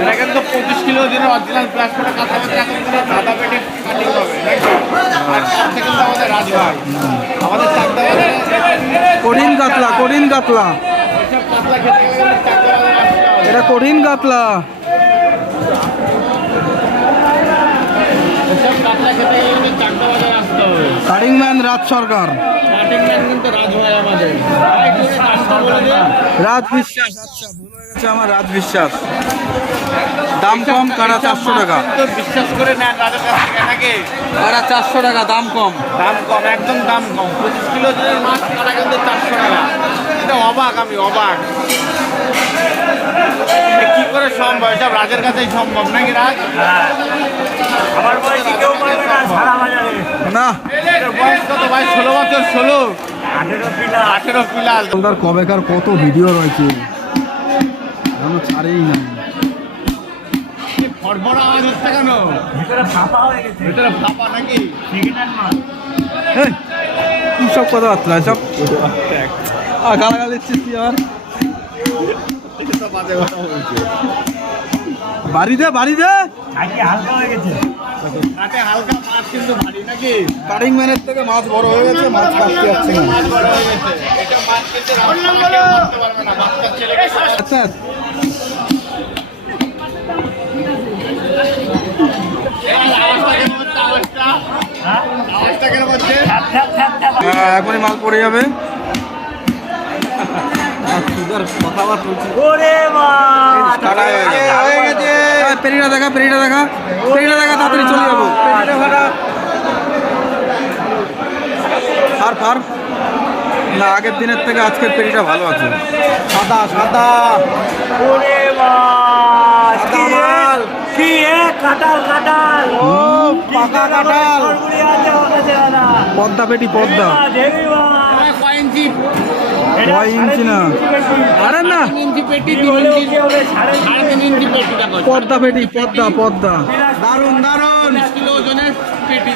এটা কিন্তু 25 কিলো ওজনের অরিজিনাল প্লাস্টিকের কাছাকাছি এখন কিন্তু সাদা পেটি কাটিং হবে নাকি? আর কাছে কিন্তু আমাদের রাজভাই আমাদের চাকদা কঠিন কাতলা, কঠিন কাতলা, এসব কাতলা খেতে গেলে চাকদা এটা কঠিন কাতলা। এসব কাতলা খেতে গেলে কিন্তু চাকদা বাজারে আসতে হবে। কাটিং ম্যান রাজ সরকার, কাটিং ম্যান কিন্তু রাজভাই আমাদের রাজ বিশ্বাস। আচ্ছা ভুল হয়ে গেছে আমার, রাজ বিশ্বাস। দাম কম, কারা 400 টাকা। বিশ্বাস করে নেন রাজের কাছ থেকে নাকি? কারা 400 টাকা, দাম কম। দাম কম, একদম দাম কম। 25 কিলো ওজনের মাছ কাটা কিন্তু 400 টাকা। এটা অবাক, আমি অবাক। কি করে সম্ভব? এসব রাজের কাছেই সম্ভব নাকি রাজ? আমার বয়সে কেউ পারবে না সারা বাজারে। না এর বয়স কত ভাই? 16 বছর, 16 18 পিলাল। তার কবেকার কত ভিডিও রয়েছে, এখনো ছাড়েই না। ফড়ফড়া আওয়াজ হচ্ছে কেন? ভিতরে ফাঁপা হয়ে গেছে। ভিতরে ফাঁপা নাকি? সেকেন্ড মাছ। এই, কি সব কথাবার্তা সব গালাগালি দিচ্ছিস তুই আমার। বাজে কথা বলছে। বাড়ি দে, বাড়ি দে। হালকা হয়ে গেছে। হাতে হালকা মাছ কিন্তু ভারী নাকি? কাটিং ম্যানের থেকে মাছ বড় হয়ে গেছে, মাছ কাটতে যাচ্ছে না। মাছ বড় হয়ে গেছে। এটা মাছ কিন্তু রাস্তায় কেউ ধরতে পারবে না। বাচ্চা ছেলেকে আচ্ছা আওয়াজটা কেন বলছে? এখনই মাল পড়ে যাবে। পেরিটা দেখা, পেরিটা দেখা, পেরিটা দেখা, তাড়াতাড়ি চলে যাবো। ফার ফার না, আগের দিনের থেকে আজকের পেরিটা ভালো আছে। সাদা সাদা পাকা কাঁঠাল, পদ্মা পেটি, পদ্মা। 9 ইঞ্চি না, আরে না, 3 ইঞ্চি পেটি, 3 ইঞ্চি 3.5 ইঞ্চি পেটি। পদ্মা পেটি, পদ্মা পদ্মা। দারুন দারুন। 20 কিলো ওজনের পেটি।